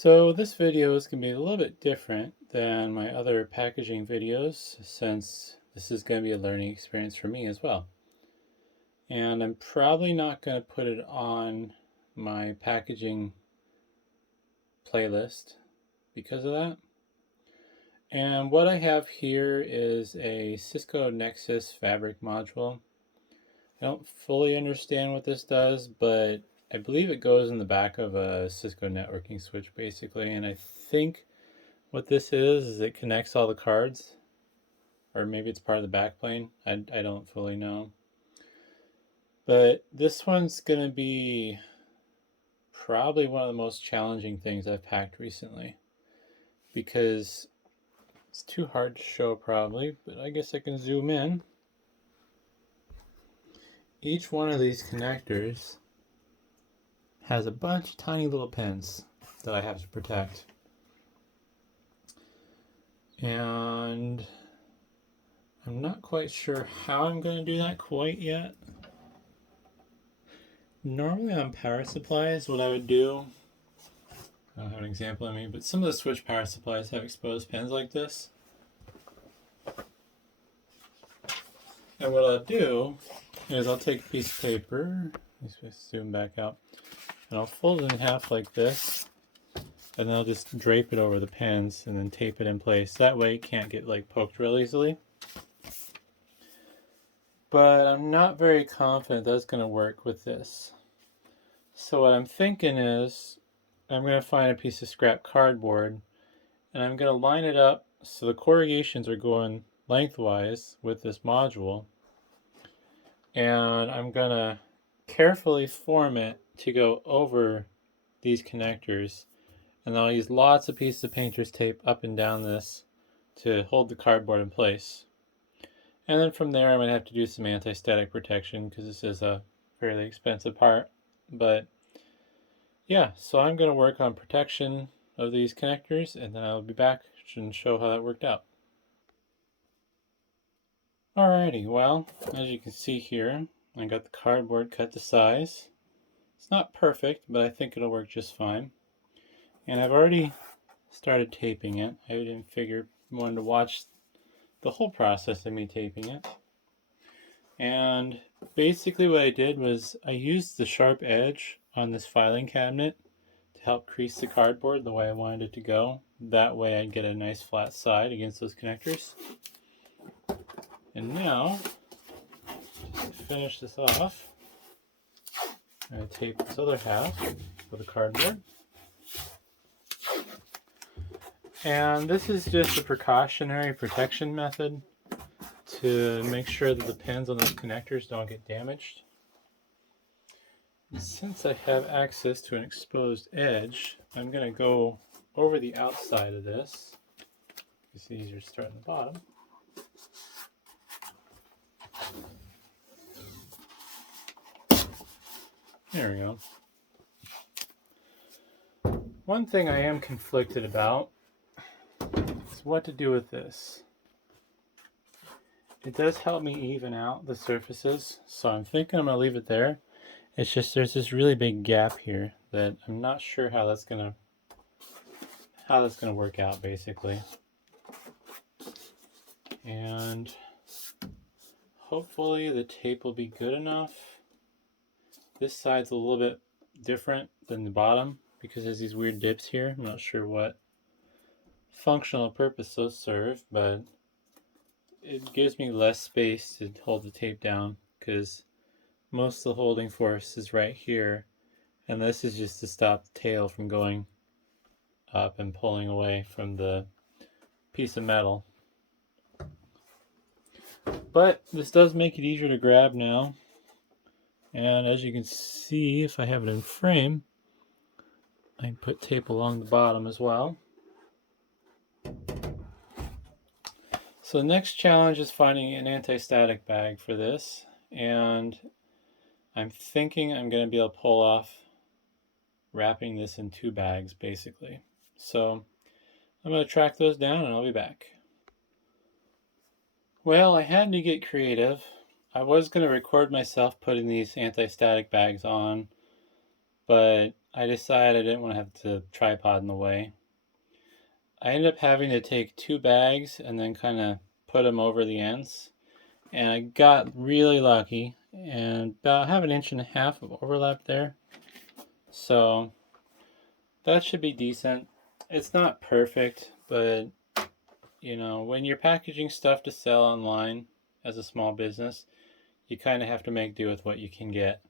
So this video is going to be a little bit different than my other packaging videos since this is going to be a learning experience for me as well. And I'm probably not going to put it on my packaging playlist because of that. And what I have here is a Cisco Nexus fabric module. I don't fully understand what this does, but I believe it goes in the back of a Cisco networking switch basically, and I think what this is it connects all the cards, or maybe it's part of the backplane. I don't fully know. But this one's going to be probably one of the most challenging things I've packed recently because it's too hard to show probably, but I guess I can zoom in. Each one of these connectors has a bunch of tiny little pins that I have to protect. And I'm not quite sure how I'm going to do that quite yet. Normally on power supplies, what I would do, I don't have an example of me, but some of the switch power supplies have exposed pins like this. And what I'll do is I'll take a piece of paper, let's zoom back out, and I'll fold it in half like this, and then I'll just drape it over the pins and then tape it in place. That way it can't get like poked real easily. But I'm not very confident that's going to work with this. So what I'm thinking is I'm going to find a piece of scrap cardboard and I'm going to line it up so the corrugations are going lengthwise with this module, and I'm going to carefully form it to go over these connectors, and I'll use lots of pieces of painter's tape up and down this to hold the cardboard in place. And then from there I'm going to have to do some anti-static protection because this is a fairly expensive part. But yeah, so I'm going to work on protection of these connectors, and then I'll be back and show how that worked out. Alrighty, well, as you can see here, I got the cardboard cut to size. It's not perfect, but I think it'll work just fine. And I've already started taping it. I didn't figure I wanted to watch the whole process of me taping it. And basically what I did was I used the sharp edge on this filing cabinet to help crease the cardboard the way I wanted it to go. That way I'd get a nice flat side against those connectors. And now, to finish this off, I'm going to tape this other half with the cardboard. And this is just a precautionary protection method to make sure that the pins on those connectors don't get damaged. Since I have access to an exposed edge, I'm going to go over the outside of this. It's easier to start on the bottom. There we go. One thing I am conflicted about is what to do with this. It does help me even out the surfaces, so I'm thinking I'm going to leave it there. It's just there's this really big gap here that I'm not sure how that's gonna work out basically. And hopefully the tape will be good enough. This side's a little bit different than the bottom because there's these weird dips here. I'm not sure what functional purpose those serve, but it gives me less space to hold the tape down because most of the holding force is right here, and this is just to stop the tail from going up and pulling away from the piece of metal. But this does make it easier to grab now, and as you can see, if I have it in frame, I can put tape along the bottom as well. So the next challenge is finding an anti-static bag for this, and I'm thinking I'm going to be able to pull off wrapping this in 2 bags basically. So I'm going to track those down and I'll be back. Well, I had to get creative. I was going to record myself putting these anti-static bags on, but I decided I didn't want to have the tripod in the way. I ended up having to take 2 bags and then kind of put them over the ends. And I got really lucky and about have 1.5 inches of overlap there. So that should be decent. It's not perfect, but you know, when you're packaging stuff to sell online as a small business, you kind of have to make do with what you can get.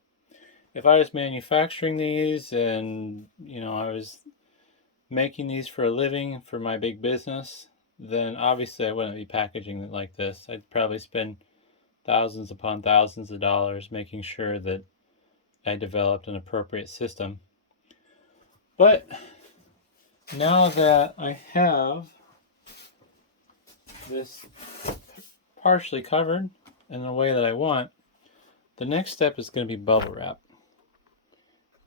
If I was manufacturing these and, you know, I was making these for a living for my big business, then obviously I wouldn't be packaging it like this. I'd probably spend thousands upon thousands of dollars making sure that I developed an appropriate system. But now that I have this partially covered in the way that I want, the next step is going to be bubble wrap.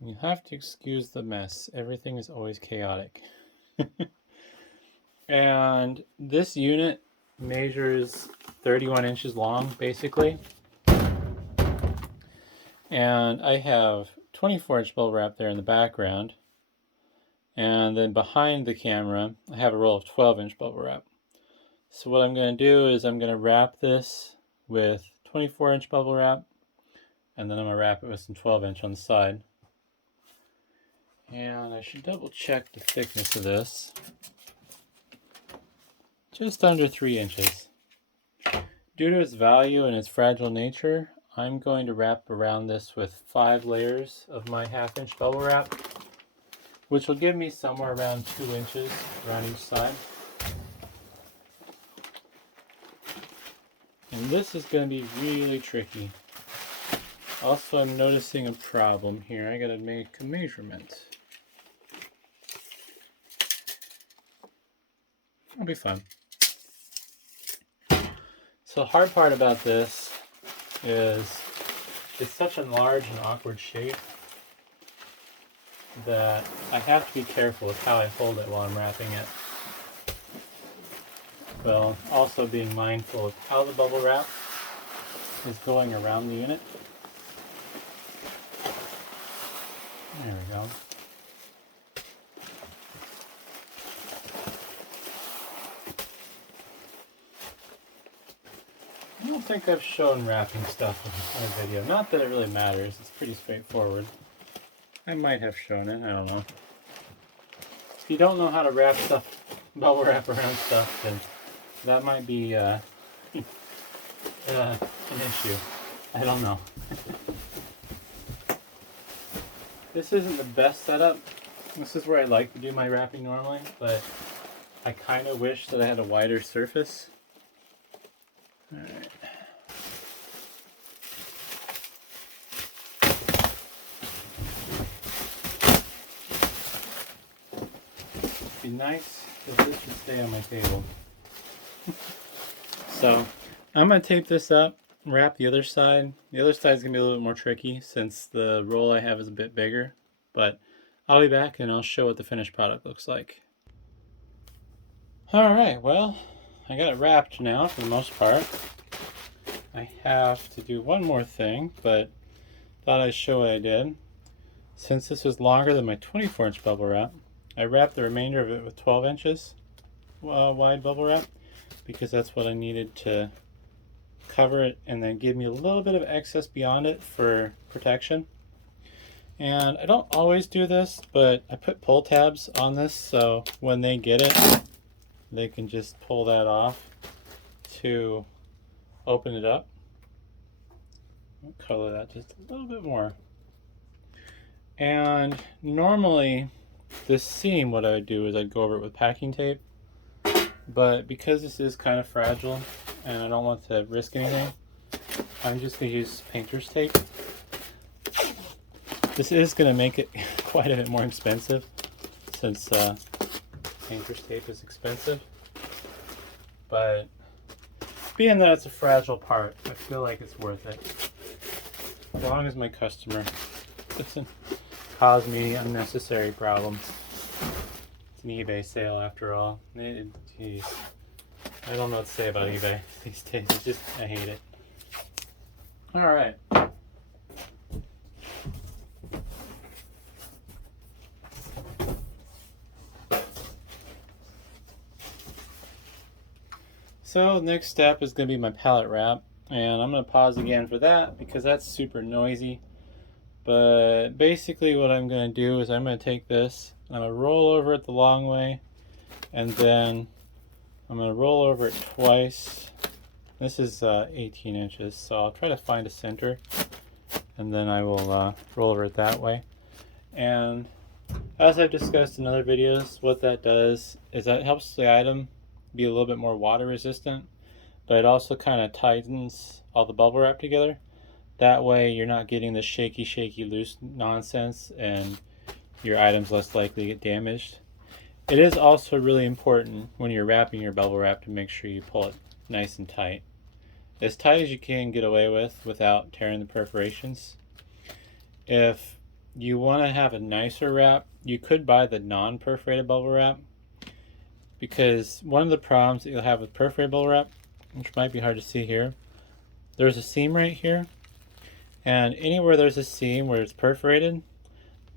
You have to excuse the mess. Everything is always chaotic. And this unit measures 31 inches long, basically. And I have 24-inch bubble wrap there in the background. And then behind the camera, I have a roll of 12-inch bubble wrap. So what I'm going to do is I'm going to wrap this with 24-inch bubble wrap, and then I'm going to wrap it with some 12-inch on the side. And I should double check the thickness of this. Just under 3 inches. Due to its value and its fragile nature, I'm going to wrap around this with 5 layers of my 1/2 inch bubble wrap, which will give me somewhere around 2 inches around each side. And this is going to be really tricky. Also, I'm noticing a problem here. I gotta make a measurement. It'll be fun. So the hard part about this is it's such a large and awkward shape that I have to be careful with how I hold it while I'm wrapping it. Well, also being mindful of how the bubble wrap is going around the unit. There we go. I don't think I've shown wrapping stuff in a video. Not that it really matters. It's pretty straightforward. I might have shown it. I don't know. If you don't know how to wrap stuff, bubble wrap around stuff, then that might be an issue. I don't know. This isn't the best setup. This is where I like to do my wrapping normally, but I kind of wish that I had a wider surface. Alright. It'd be nice if this should stay on my table. So I'm going to tape this up, wrap the other side. The other side is going to be a little bit more tricky since the roll I have is a bit bigger, but I'll be back and I'll show what the finished product looks like. Alright, well, I got it wrapped now for the most part. I have to do one more thing, but thought I'd show what I did. Since this was longer than my 24-inch bubble wrap, I wrapped the remainder of it with 12 inches wide bubble wrap because that's what I needed to cover it and then give me a little bit of excess beyond it for protection. And I don't always do this, but I put pull tabs on this so when they get it, they can just pull that off to open it up. I'll color that just a little bit more. And normally this seam, what I would do is I'd go over it with packing tape, but because this is kind of fragile and I don't want to risk anything, I'm just going to use painter's tape. This is going to make it quite a bit more expensive since painter's tape is expensive, but being that it's a fragile part, I feel like it's worth it. As long as my customer doesn't cause me unnecessary problems. It's an eBay sale after all. Jeez. I don't know what to say about eBay these days. I hate it. Alright. So next step is going to be my pallet wrap, and I'm going to pause again for that because that's super noisy. But basically what I'm going to do is I'm going to take this and I'm going to roll over it the long way, and then I'm going to roll over it twice. This is 18 inches, so I'll try to find a center, and then I will roll over it that way. And as I've discussed in other videos, what that does is that helps the item be a little bit more water resistant, but it also kind of tightens all the bubble wrap together. That way you're not getting the shaky loose nonsense, and your item's less likely to get damaged. It is also really important when you're wrapping your bubble wrap to make sure you pull it nice and tight. As tight as you can get away with without tearing the perforations. If you want to have a nicer wrap, you could buy the non-perforated bubble wrap, because one of the problems that you'll have with perforated bubble wrap, which might be hard to see here, there's a seam right here, and anywhere there's a seam where it's perforated,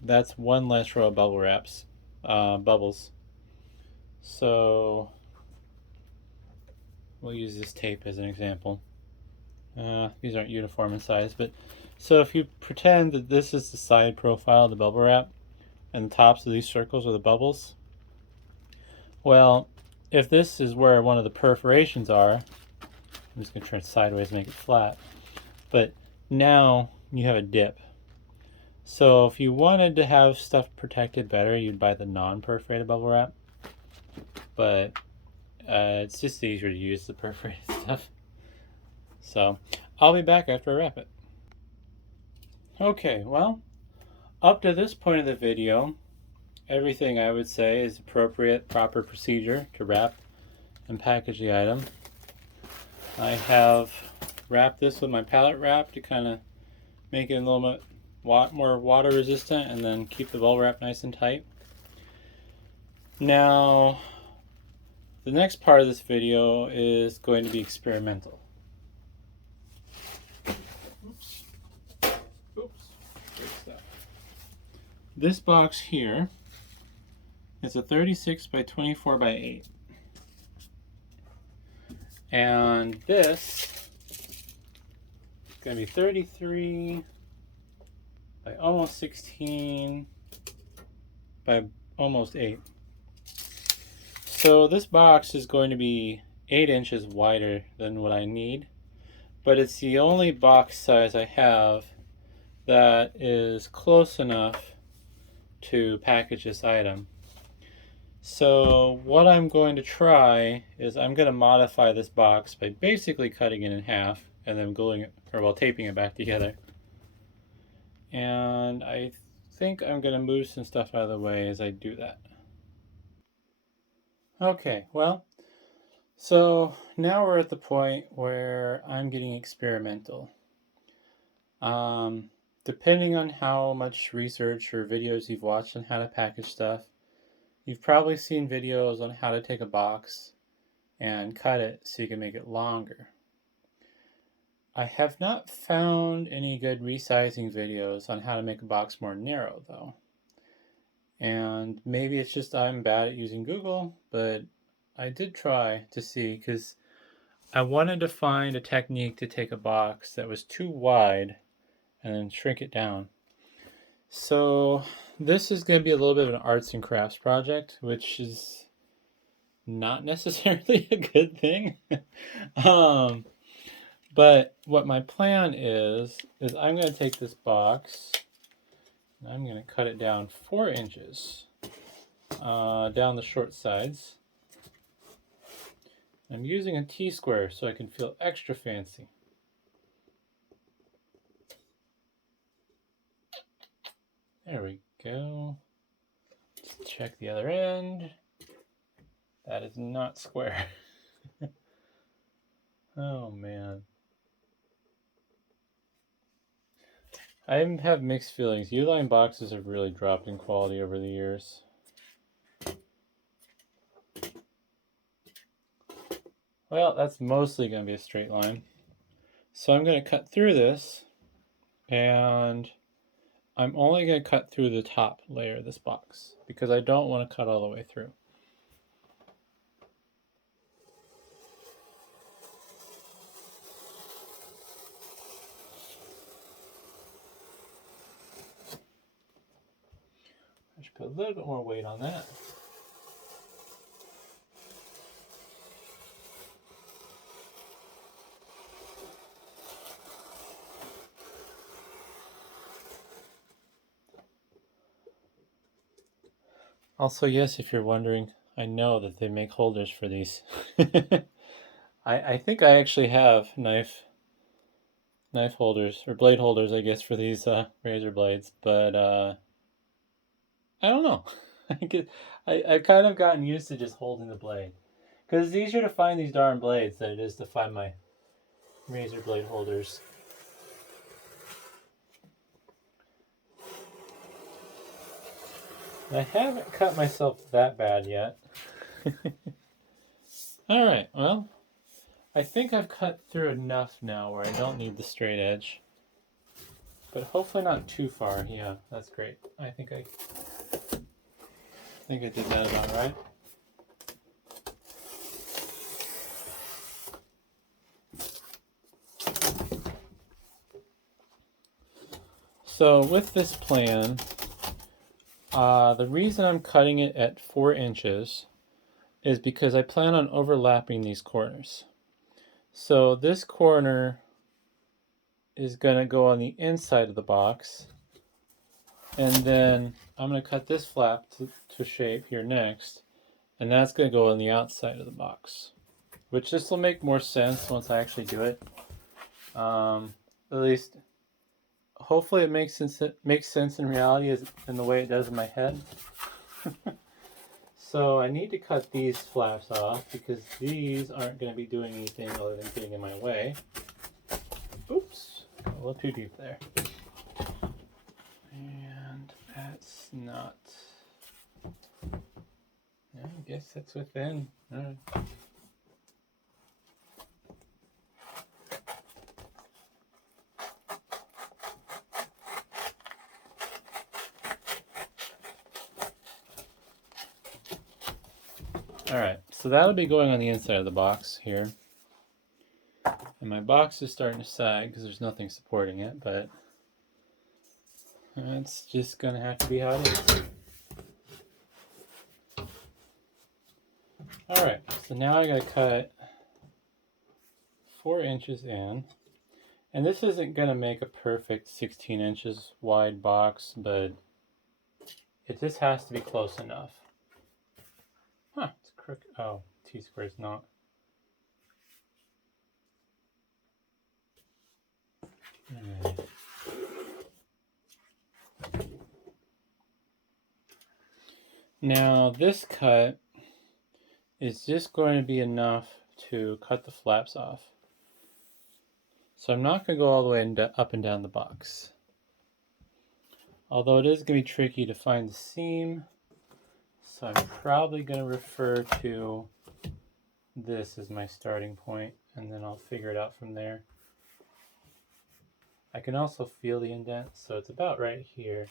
that's one less row of bubble wraps, bubbles. So we'll use this tape as an example. These aren't uniform in size, but so if you pretend that this is the side profile of the bubble wrap and the tops of these circles are the bubbles, well, if this is where one of the perforations are, I'm just going to turn it sideways and make it flat, but now you have a dip. So if you wanted to have stuff protected better, you'd buy the non-perforated bubble wrap, but it's just easier to use the perforated stuff. So I'll be back after I wrap it. Okay, well, up to this point of the video, everything I would say is appropriate, proper procedure to wrap and package the item. I have wrapped this with my pallet wrap to kind of make it a little bit more water resistant and then keep the bubble wrap nice and tight. Now, the next part of this video is going to be experimental. This box here is a 36 by 24 by 8. And this is going to be 33 by almost 16 by almost 8. So this box is going to be 8 inches wider than what I need, but it's the only box size I have that is close enough to package this item. So what I'm going to try is I'm going to modify this box by basically cutting it in half and then gluing it, or taping it back together. And I think I'm going to move some stuff out of the way as I do that. Okay, well, so now we're at the point where I'm getting experimental. Depending on how much research or videos you've watched on how to package stuff, you've probably seen videos on how to take a box and cut it so you can make it longer. I have not found any good resizing videos on how to make a box more narrow, though. And maybe it's just I'm bad at using Google, but I did try to see, because I wanted to find a technique to take a box that was too wide and then shrink it down. So this is going to be a little bit of an arts and crafts project, which is not necessarily a good thing. But what my plan is I'm going to take this box and I'm going to cut it down 4 inches down the short sides. I'm using a T-square so I can feel extra fancy. There we go. Let's check the other end. That is not square. Oh man. I have mixed feelings. U-line boxes have really dropped in quality over the years. Well, that's mostly going to be a straight line. So I'm going to cut through this, and I'm only going to cut through the top layer of this box because I don't want to cut all the way through. Put a little bit more weight on that. Also, yes, if you're wondering, I know that they make holders for these. I think I actually have knife holders, or blade holders, I guess, for these razor blades, but I don't know. I've kind of gotten used to just holding the blade, because it's easier to find these darn blades than it is to find my razor blade holders. I haven't cut myself that bad yet. Alright, well, I think I've cut through enough now where I don't need the straight edge. But hopefully not too far. Yeah, that's great. I think I did that about right. So with this plan, the reason I'm cutting it at 4 inches is because I plan on overlapping these corners. So this corner is going to go on the inside of the box, and then I'm going to cut this flap to shape here next, and that's going to go on the outside of the box, which this will make more sense once I actually do it. At least hopefully it makes sense in reality as in the way it does in my head. So I need to cut these flaps off because these aren't going to be doing anything other than getting in my way. Oops, a little too deep there. And that's not... I guess that's within. All right. Alright, so that'll be going on the inside of the box here. And my box is starting to sag because there's nothing supporting it, but it's just going to have to be how it is. Alright, so now I got to cut 4 inches in. And this isn't going to make a perfect 16 inches wide box, but it just has to be close enough. Huh, it's crooked. Oh, T-square is not. Alright. Now this cut is just going to be enough to cut the flaps off. So I'm not going to go all the way up and down the box. Although it is going to be tricky to find the seam. So I'm probably going to refer to this as my starting point, and then I'll figure it out from there. I can also feel the indent, so it's about right here.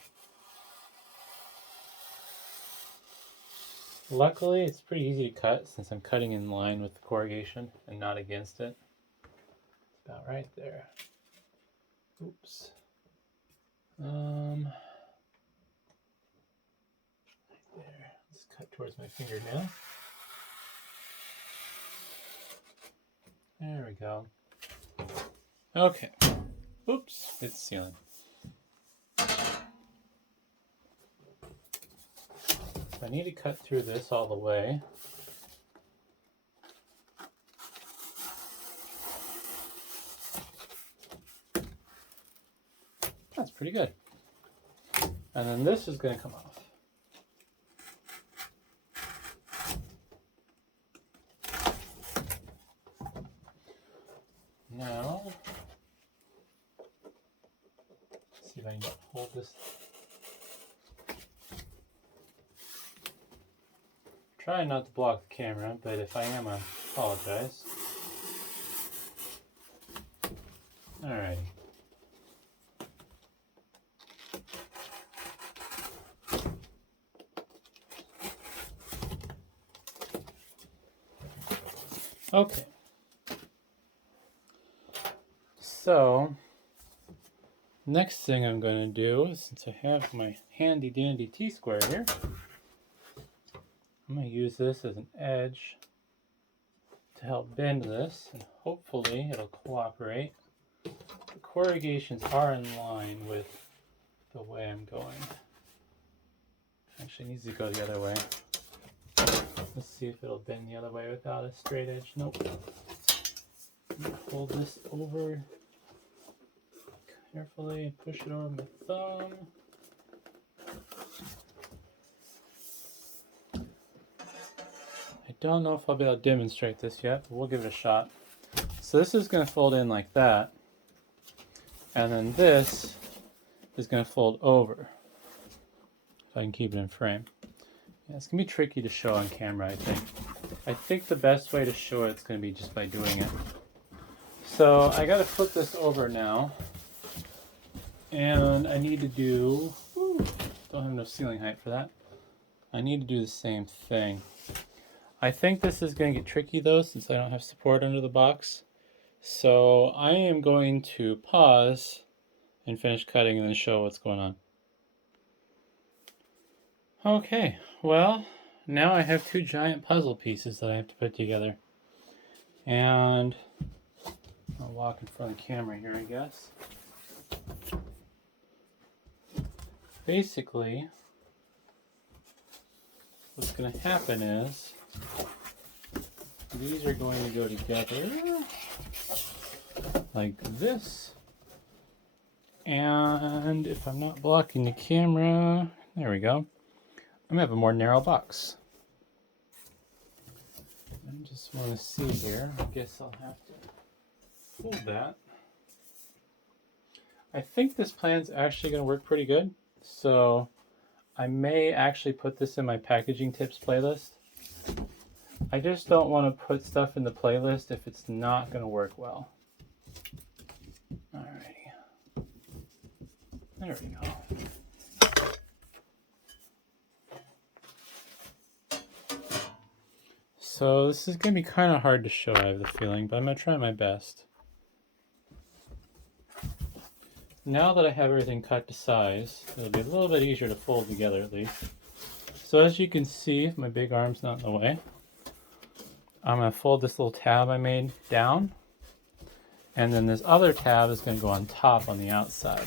Luckily, it's pretty easy to cut since I'm cutting in line with the corrugation and not against it. It's about right there. Oops. Right there. Let's cut towards my finger now. There we go. Okay. Oops, it's sealing. I need to cut through this all the way. That's pretty good. And then this is going to come off. Now, let's see if I can hold this. Trying not to block the camera, but if I am, I apologize. Alrighty. Okay. So, Next thing I'm going to do is, since I have my handy dandy T-square here, I'm going to use this as an edge to help bend this, and hopefully it'll cooperate. The corrugations are in line with the way I'm going. Actually, it needs to go the other way. Let's see if it'll bend the other way without a straight edge. Nope. Hold this over carefully and push it over my thumb. I don't know if I'll be able to demonstrate this yet, but we'll give it a shot. So this is going to fold in like that, and then this is going to fold over, if I can keep it in frame. Yeah, it's going to be tricky to show on camera, I think. I think the best way to show it's going to be just by doing it. So I got to flip this over now, and I need to do, don't have enough ceiling height for that. I need to do the same thing. I think this is going to get tricky though, since I don't have support under the box. So I am going to pause and finish cutting and then show what's going on. Okay, well, now I have two giant puzzle pieces that I have to put together. And I'll walk in front of the camera here, I guess. Basically, what's going to happen is these are going to go together like this. And if I'm not blocking the camera, there we go. I'm going to have a more narrow box. I just want to see here. I guess I'll have to hold that. I think this plan's actually going to work pretty good. So I may actually put this in my packaging tips playlist. I just don't want to put stuff in the playlist if it's not going to work well. Alrighty. There we go. So this is going to be kind of hard to show, I have the feeling, but I'm going to try my best. Now that I have everything cut to size, it'll be a little bit easier to fold together at least. So as you can see, my big arm's not in the way. I'm going to fold this little tab I made down, and then this other tab is going to go on top on the outside.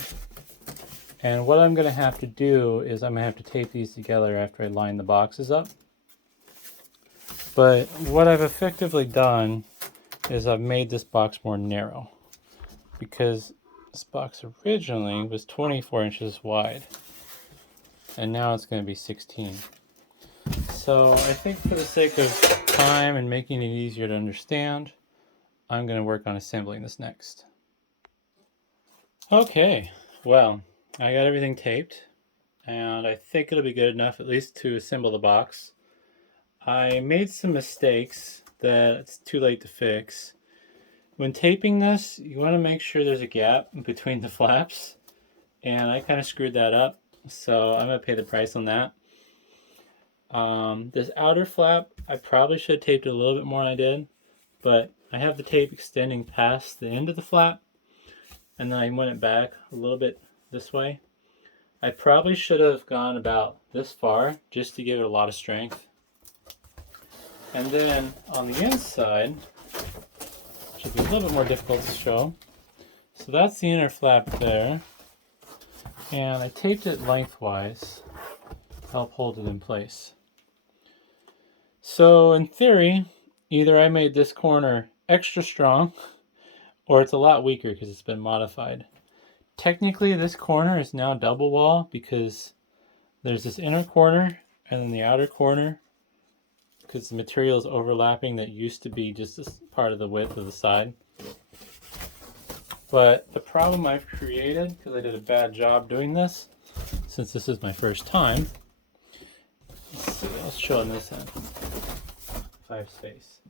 And what I'm going to have to do is I'm going to have to tape these together after I line the boxes up. But what I've effectively done is I've made this box more narrow, because this box originally was 24 inches wide, and now it's going to be 16. So I think for the sake of time and making it easier to understand, I'm going to work on assembling this next. Okay, well, I got everything taped, and I think it'll be good enough at least to assemble the box. I made some mistakes that it's too late to fix. When taping this, you want to make sure there's a gap between the flaps, and I kind of screwed that up, so I'm going to pay the price on that. This outer flap, I probably should have taped it a little bit more than I did, but I have the tape extending past the end of the flap, and then I went it back a little bit this way. I probably should have gone about this far just to give it a lot of strength. And then on the inside, should be a little bit more difficult to show. So that's the inner flap there, and I taped it lengthwise to help hold it in place. So in theory, either I made this corner extra strong, or it's a lot weaker because it's been modified. Technically, this corner is now double wall because there's this inner corner and then the outer corner, because the material is overlapping that used to be just this part of the width of the side. But the problem I've created, because I did a bad job doing this, since this is my first time, let's see, I'll show on this end if I have space.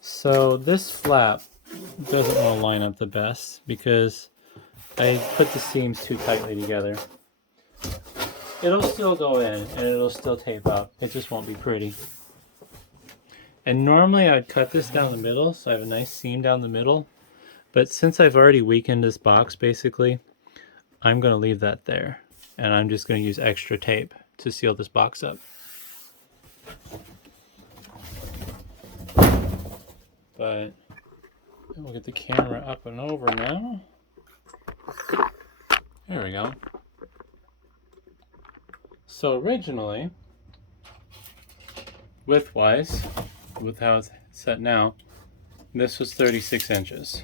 So this flap doesn't want to line up the best because I put the seams too tightly together. It'll still go in and it'll still tape up. It just won't be pretty. And normally I would cut this down the middle, so I have a nice seam down the middle. But since I've already weakened this box, basically, I'm going to leave that there. And I'm just going to use extra tape to seal this box up. But we'll get the camera up and over now. There we go. So originally, width-wise, with how it's set now, this was 36 inches.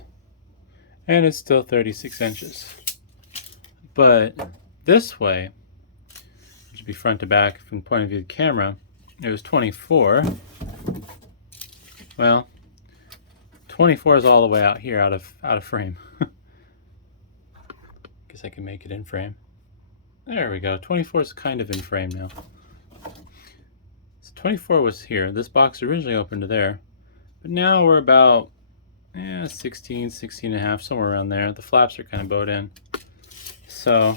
And it's still 36 inches. But this way, which would be front to back from the point of view of the camera, it was 24. Well, 24 is all the way out here, out of frame. Guess I can make it in frame. There we go. 24 is kind of in frame now. So 24 was here. This box originally opened to there. But now we're about 16 and a half, somewhere around there. The flaps are kind of bowed in. So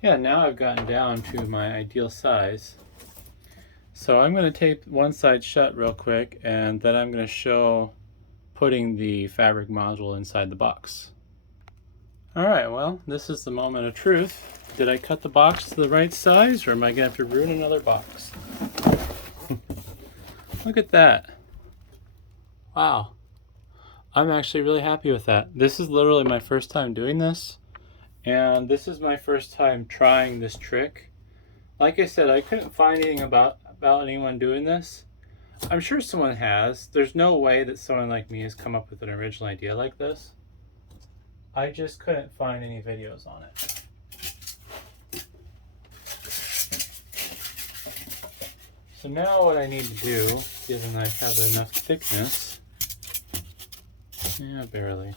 yeah, now I've gotten down to my ideal size. So I'm going to tape one side shut real quick, and then I'm going to show putting the fabric module inside the box. Alright, well, this is the moment of truth. Did I cut the box to the right size, or am I going to have to ruin another box? Look at that. Wow. I'm actually really happy with that. This is literally my first time doing this, and this is my first time trying this trick. Like I said, I couldn't find anything about anyone doing this. I'm sure someone has. There's no way that someone like me has come up with an original idea like this. I just couldn't find any videos on it. So now what I need to do, given I have enough thickness, barely,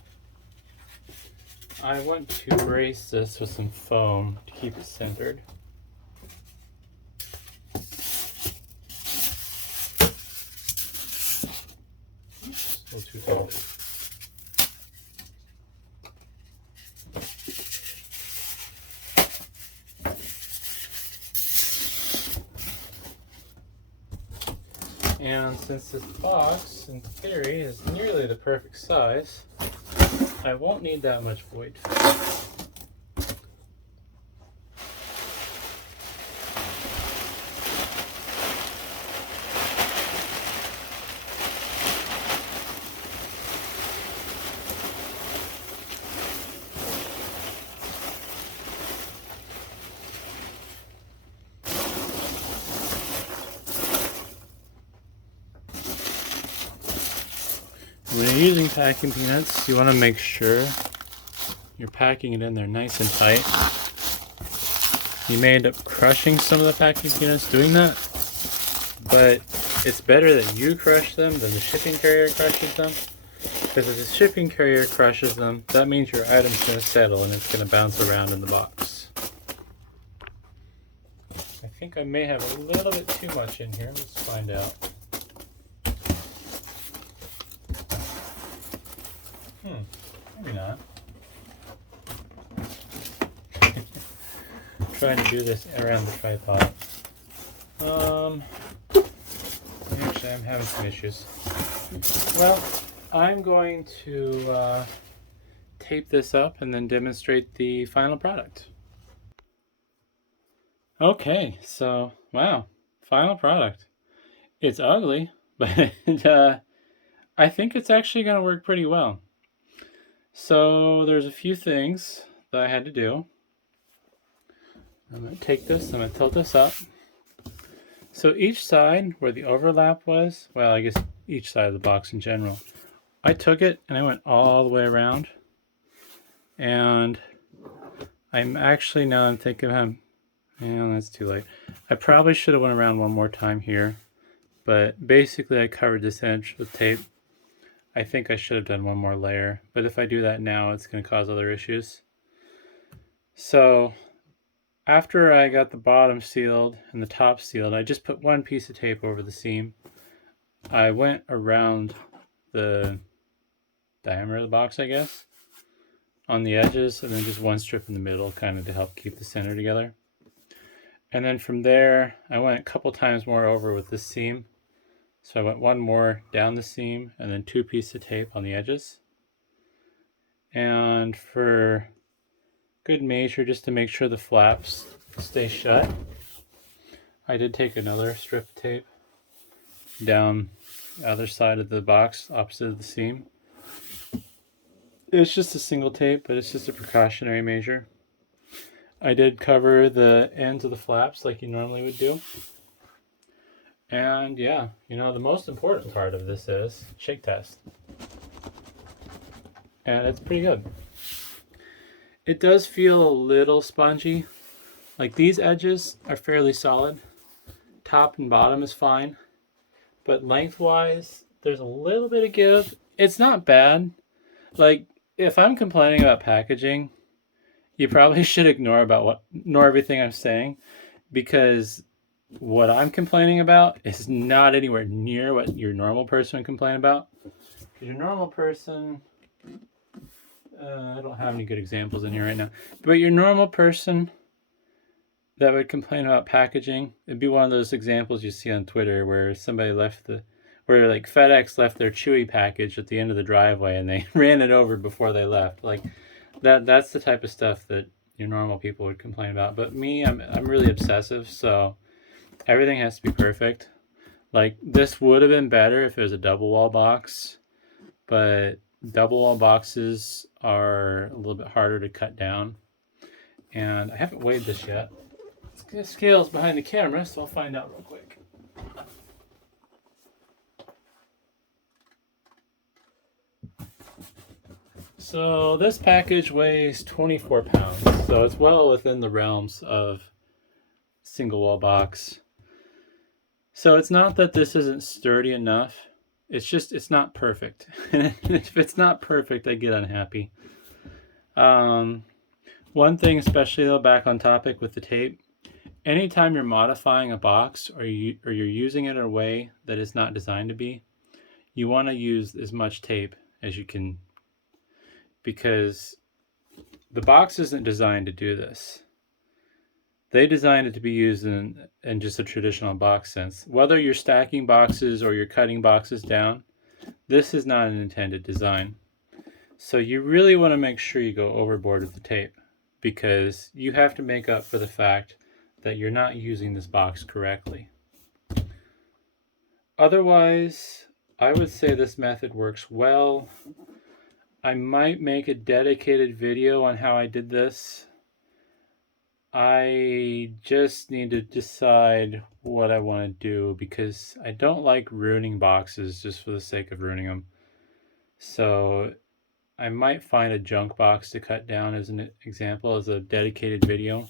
I want to brace this with some foam to keep it centered. Oops, a little too tall. And since this box, in theory, is nearly the perfect size, I won't need that much Voidfill. When you're using packing peanuts, you want to make sure you're packing it in there nice and tight. You may end up crushing some of the packing peanuts doing that, but it's better that you crush them than the shipping carrier crushes them. Because if the shipping carrier crushes them, that means your item's going to settle and it's going to bounce around in the box. I think I may have a little bit too much in here. Let's find out. Maybe not. Trying to do this around the tripod. Actually, I'm having some issues. Well, I'm going to tape this up and then demonstrate the final product. Okay, so wow, final product. It's ugly, but I think it's actually going to work pretty well. So there's a few things that I had to do. I'm going to take this, I'm going to tilt this up. So each side where the overlap was, well, I guess each side of the box in general, I took it and I went all the way around. And I'm actually, now I'm thinking, that's too late. I probably should have went around one more time here, but basically I covered this edge with tape. I think I should have done one more layer, but if I do that now, it's going to cause other issues. So after I got the bottom sealed and the top sealed, I just put one piece of tape over the seam. I went around the diameter of the box, I guess, on the edges, and then just one strip in the middle, kind of to help keep the center together. And then from there, I went a couple times more over with this seam. So I went one more down the seam and then 2 pieces of tape on the edges. And for good measure, just to make sure the flaps stay shut, I did take another strip of tape down the other side of the box, opposite of the seam. It's just a single tape, but it's just a precautionary measure. I did cover the ends of the flaps like you normally would do. And yeah, you know, the most important part of this is shake test. And it's pretty good. It does feel a little spongy. Like these edges are fairly solid. Top and bottom is fine. But lengthwise, there's a little bit of give. It's not bad. Like, if I'm complaining about packaging, you probably should ignore everything I'm saying, because what I'm complaining about is not anywhere near what your normal person would complain about. Because your normal person, I don't have any good examples in here right now, but your normal person that would complain about packaging, it'd be one of those examples you see on Twitter where somebody where like FedEx left their Chewy package at the end of the driveway and they ran it over before they left. Like that's the type of stuff that your normal people would complain about. But me, I'm really obsessive, so everything has to be perfect. Like this would have been better if it was a double wall box, but double wall boxes are a little bit harder to cut down. And I haven't weighed this yet. The scale's behind the camera, so I'll find out real quick. So this package weighs 24 pounds, so it's well within the realms of single wall box. So it's not that this isn't sturdy enough, it's just it's not perfect. If it's not perfect, I get unhappy. One thing especially though, back on topic with the tape, anytime you're modifying a box or you're using it in a way that it's not designed to be, you want to use as much tape as you can, because the box isn't designed to do this. They designed it to be used in just a traditional box sense. Whether you're stacking boxes or you're cutting boxes down, this is not an intended design. So you really want to make sure you go overboard with the tape, because you have to make up for the fact that you're not using this box correctly. Otherwise, I would say this method works well. I might make a dedicated video on how I did this. I just need to decide what I want to do, because I don't like ruining boxes just for the sake of ruining them. So I might find a junk box to cut down as an example, as a dedicated video.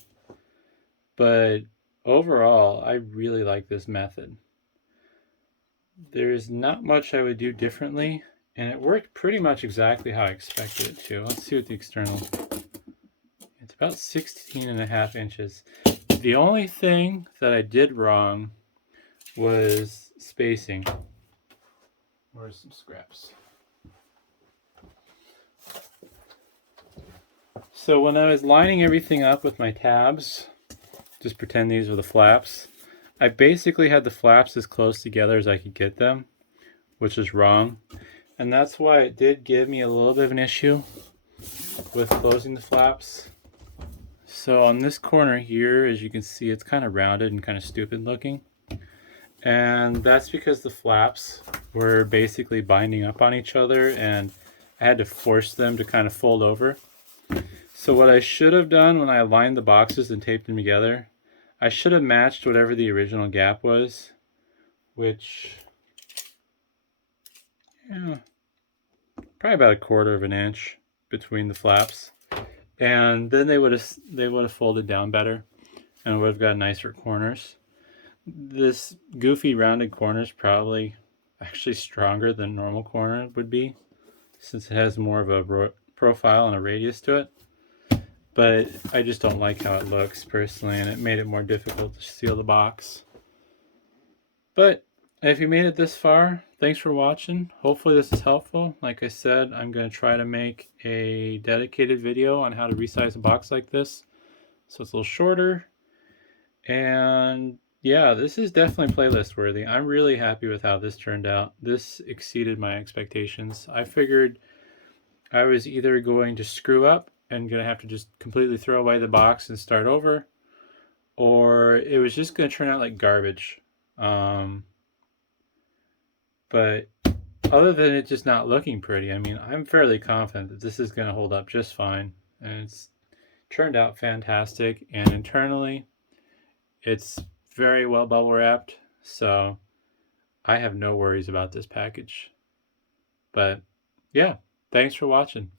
But overall, I really like this method. There's not much I would do differently, and it worked pretty much exactly how I expected it to. Let's see what the external... It's about 16.5 inches. The only thing that I did wrong was spacing. Where's some scraps? So when I was lining everything up with my tabs, just pretend these were the flaps, I basically had the flaps as close together as I could get them, which is wrong. And that's why it did give me a little bit of an issue with closing the flaps. So on this corner here, as you can see, it's kind of rounded and kind of stupid looking. And that's because the flaps were basically binding up on each other and I had to force them to kind of fold over. So what I should have done when I aligned the boxes and taped them together, I should have matched whatever the original gap was, which, yeah, probably about 1/4 of an inch between the flaps. And then they would have folded down better and would have got nicer corners. This goofy rounded corner is probably actually stronger than normal corner would be, since it has more of a profile and a radius to it. But I just don't like how it looks personally, and it made it more difficult to seal the box. But if you made it this far, thanks for watching. Hopefully this is helpful. Like I said, I'm going to try to make a dedicated video on how to resize a box like this, so it's a little shorter. And Yeah, this is definitely playlist worthy. I'm really happy with how this turned out. This exceeded my expectations. I figured I was either going to screw up and going to have to just completely throw away the box and start over, or it was just going to turn out like garbage. But other than it just not looking pretty, I mean, I'm fairly confident that this is going to hold up just fine. And it's turned out fantastic. And internally, it's very well bubble wrapped. So I have no worries about this package. But yeah, thanks for watching.